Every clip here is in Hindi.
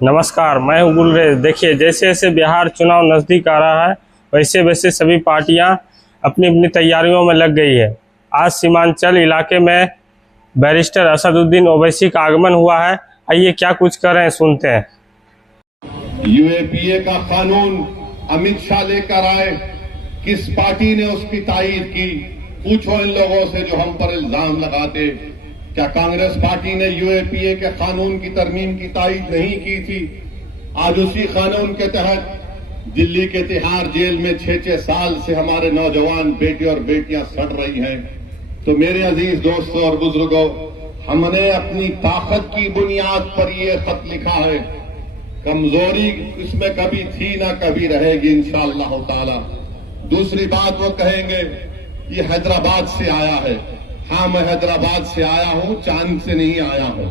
नमस्कार, मैं हूँ गुलरेज। देखिए, जैसे जैसे बिहार चुनाव नज़दीक आ रहा है वैसे वैसे सभी पार्टियां अपनी अपनी तैयारियों में लग गई है। आज सीमांचल इलाके में बैरिस्टर असदुद्दीन ओवैसी का आगमन हुआ है। आइए क्या कुछ कर रहे हैं, सुनते हैं। यूएपीए का कानून अमित शाह लेकर आए, किस पार्टी ने उसकी तायीद की? पूछो इन लोगों से जो हम पर इल्जाम लगाते। क्या कांग्रेस पार्टी ने यूएपीए के कानून की तरमीम की तायीद नहीं की थी? आज उसी कानून के तहत दिल्ली के तिहाड़ जेल में 6-6 साल से हमारे नौजवान बेटे और बेटियां सड़ रही हैं। तो मेरे अजीज दोस्तों और बुजुर्गों, हमने अपनी ताकत की बुनियाद पर यह खत लिखा है। कमजोरी इसमें कभी थी ना कभी रहेगी इंशाअल्लाह ताला। दूसरी बात वो कहेंगे ये हैदराबाद से आया है। हाँ, मैं हैदराबाद से आया हूं, चांद से नहीं आया हूं,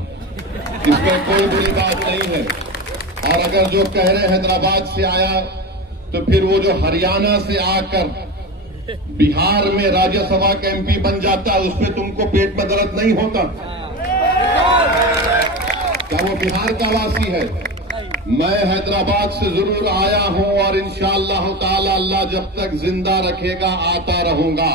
इसमें कोई बुरी बात नहीं है। और अगर जो कह रहे हैदराबाद से आया, तो फिर वो जो हरियाणा से आकर बिहार में राज्यसभा का एमपी बन जाता है, उसमें तुमको पेट में दर्द नहीं होता? क्या वो बिहार का वासी है? मैं हैदराबाद से जरूर आया हूं और इंशाअल्लाह ताला अल्लाह जब तक जिंदा रखेगा आता रहूंगा।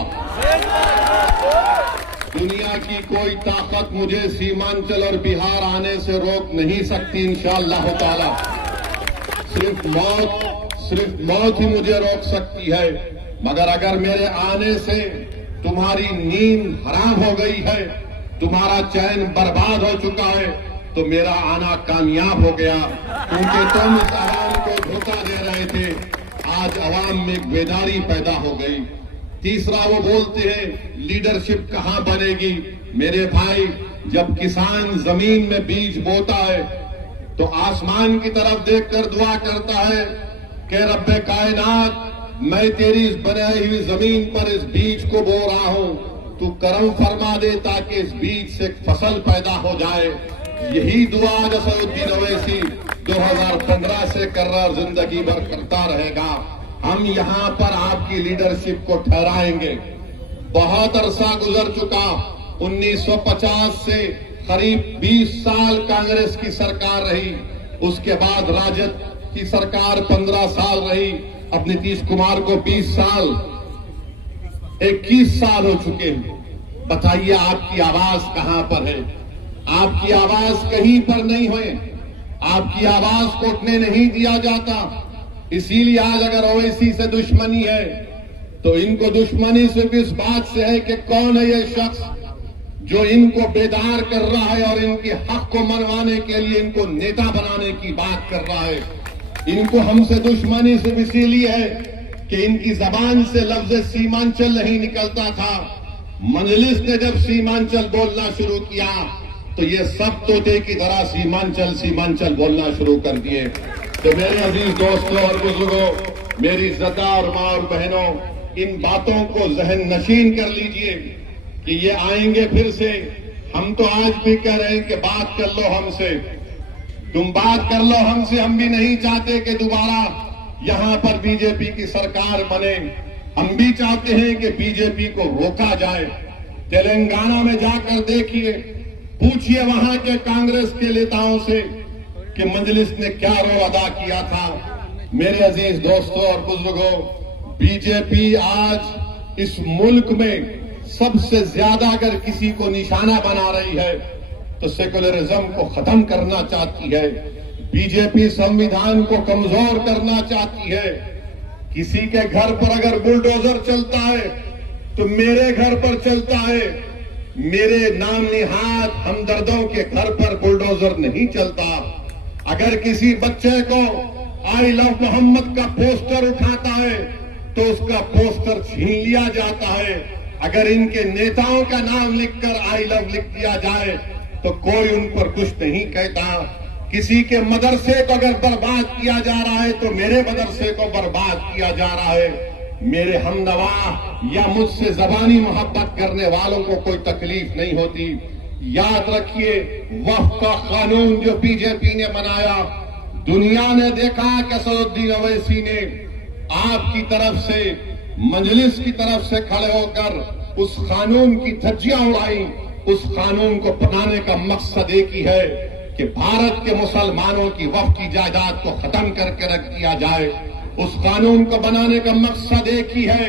दुनिया की कोई ताकत मुझे सीमांचल और बिहार आने से रोक नहीं सकती इंशाअल्लाह ताला। सिर्फ मौत ही मुझे रोक सकती है। मगर अगर मेरे आने से तुम्हारी नींद हराम हो गई है, तुम्हारा चैन बर्बाद हो चुका है, तो मेरा आना कामयाब हो गया, क्योंकि तुम इस आवाम को धोखा दे रहे थे। आज आवाम में एक बेदारी पैदा हो गई। तीसरा वो बोलते हैं लीडरशिप कहां बनेगी? मेरे भाई, जब किसान जमीन में बीज बोता है तो आसमान की तरफ देखकर दुआ करता है कि रब्बे कायनात, मैं तेरी इस बनाई हुई जमीन पर इस बीज को बो रहा हूं, तू करम फरमा दे ताकि इस बीज से फसल पैदा हो जाए। यही दुआ असदुद्दीन ओवैसी 2015 से कर रहा और जिंदगी भर करता रहेगा। हम यहां पर आपकी लीडरशिप को ठहराएंगे। बहुत अरसा गुजर चुका, 1950 से करीब 20 साल कांग्रेस की सरकार रही, उसके बाद राजद की सरकार 15 साल रही, अब नीतीश कुमार को 20 साल, 21 साल हो चुके हैं। बताइए आपकी आवाज कहां पर है? आपकी आवाज कहीं पर नहीं हुए, आपकी आवाज को उठने नहीं दिया जाता। इसीलिए आज अगर ओवैसी से दुश्मनी है तो इनको दुश्मनी सिर्फ इस बात से है कि कौन है ये शख्स जो इनको बेदार कर रहा है और इनके हक को मनवाने के लिए इनको नेता बनाने की बात कर रहा है। इनको हमसे दुश्मनी सिर्फ इसीलिए है कि इनकी जबान से लफ्ज सीमांचल नहीं निकलता था। मजलिस ने जब सीमांचल बोलना शुरू किया तो ये सब तोते की तरह सीमांचल सीमांचल बोलना शुरू कर दिए। तो मेरे अजीज दोस्तों और बुजुर्गों, मेरी इज्जतदार और मां और बहनों, इन बातों को जहन नशीन कर लीजिए कि ये आएंगे फिर से। हम तो आज भी कह रहे हैं कि बात कर लो हमसे, तुम बात कर लो हमसे। हम भी नहीं चाहते कि दोबारा यहां पर बीजेपी की सरकार बने। हम भी चाहते हैं कि बीजेपी को रोका जाए। तेलंगाना में जाकर देखिए, पूछिए वहां के कांग्रेस के नेताओं से कि मजलिस ने क्या रोल अदा किया था। मेरे अजीज दोस्तों और बुजुर्गों, बीजेपी आज इस मुल्क में सबसे ज्यादा अगर किसी को निशाना बना रही है तो सेकुलरिज्म को खत्म करना चाहती है। बीजेपी संविधान को कमजोर करना चाहती है। किसी के घर पर अगर बुलडोजर चलता है तो मेरे घर पर चलता है। मेरे नाम निहाद हमदर्दों के घर पर बुलडोजर नहीं चलता। अगर किसी बच्चे को आई लव मोहम्मद का पोस्टर उठाता है तो उसका पोस्टर छीन लिया जाता है। अगर इनके नेताओं का नाम लिखकर आई लव लिख दिया जाए तो कोई उन पर कुछ नहीं कहता। किसी के मदरसे को अगर बर्बाद किया जा रहा है तो मेरे मदरसे को बर्बाद किया जा रहा है। मेरे हमनवा या मुझसे जबानी मोहब्बत करने वालों को कोई तकलीफ नहीं होती। याद रखिए, वक्फ का कानून जो बीजेपी ने बनाया, दुनिया ने देखा कि असदुद्दीन ओवैसी ने आपकी तरफ से, मजलिस की तरफ से खड़े होकर उस कानून की धज्जियां उड़ाई। उस कानून को बनाने का मकसद एक ही है कि भारत के मुसलमानों की वक्फ की जायदाद को खत्म करके रख दिया जाए। उस कानून को बनाने का मकसद एक ही है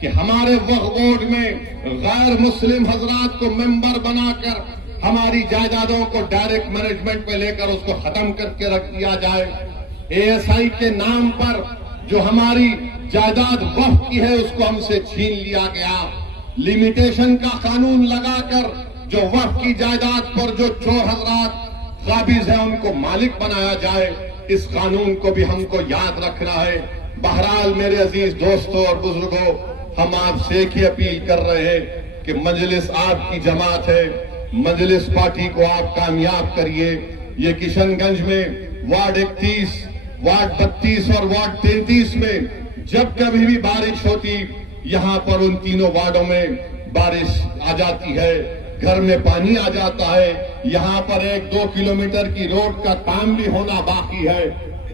कि हमारे वक्फ बोर्ड में गैर मुस्लिम हजरात को मेंबर बनाकर हमारी जायदादों को डायरेक्ट मैनेजमेंट पे लेकर उसको खत्म करके रख दिया जाए। एएसआई के नाम पर जो हमारी जायदाद वक्फ की है उसको हमसे छीन लिया गया। लिमिटेशन का कानून लगाकर जो वक्फ की जायदाद पर जो चोर हजरात काबिज है उनको मालिक बनाया जाए। इस कानून को भी हमको याद रखना है। बहरहाल मेरे अजीज दोस्तों और बुजुर्गों, हम आपसे एक ही अपील कर रहे हैं कि मजलिस आपकी जमात है, मजलिस पार्टी को आप कामयाब करिए। ये किशनगंज में वार्ड 31, वार्ड 32 और वार्ड 33 में जब कभी भी बारिश होती, यहाँ पर उन तीनों वार्डों में बारिश आ जाती है, घर में पानी आ जाता है। यहाँ पर 1-2 किलोमीटर की रोड का काम भी होना बाकी है।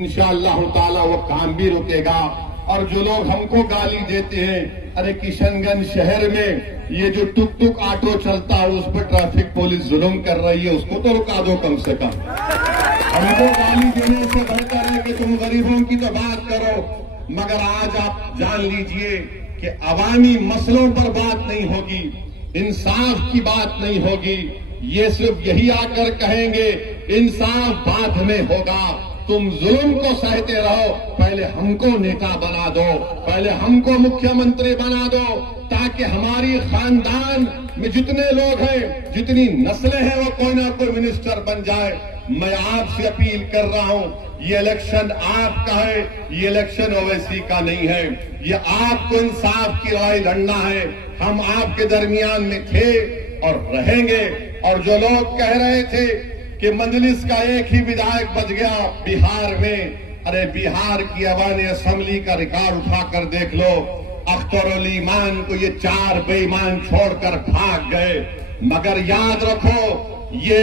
इंशाअल्लाह ताला वो काम भी रुकेगा। और जो लोग हमको गाली देते हैं, अरे किशनगंज शहर में ये जो टुक टुक ऑटो चलता है उस पर ट्रैफिक पुलिस जुल्म कर रही है, उसको तो रुका दो कम से कम। हमको गाली देने से बेहतर है कि तुम गरीबों की तो बात करो। मगर आज आप जान लीजिए कि अवामी मसलों पर बात नहीं होगी, इंसाफ की बात नहीं होगी। ये सिर्फ यही आकर कहेंगे इंसाफ बाद में होगा। तुम जुल्म को सहते रहो, पहले हमको नेता बना दो, पहले हमको मुख्यमंत्री बना दो, ताकि हमारी खानदान में जितने लोग हैं, जितनी नस्लें हैं, वो कोई ना कोई मिनिस्टर बन जाए। मैं आपसे अपील कर रहा हूं, ये इलेक्शन आपका है, ये इलेक्शन ओवैसी का नहीं है। ये आपको इंसाफ की लड़ाई लड़ना है। हम आपके दरमियान में थे और रहेंगे। और जो लोग कह रहे थे कि मजलिस का एक ही विधायक बच गया बिहार में, अरे बिहार की अवामी असेंबली का रिकॉर्ड उठाकर देख लो। अख्तरुल ईमान को ये 4 बेईमान छोड़कर भाग गए। मगर याद रखो, ये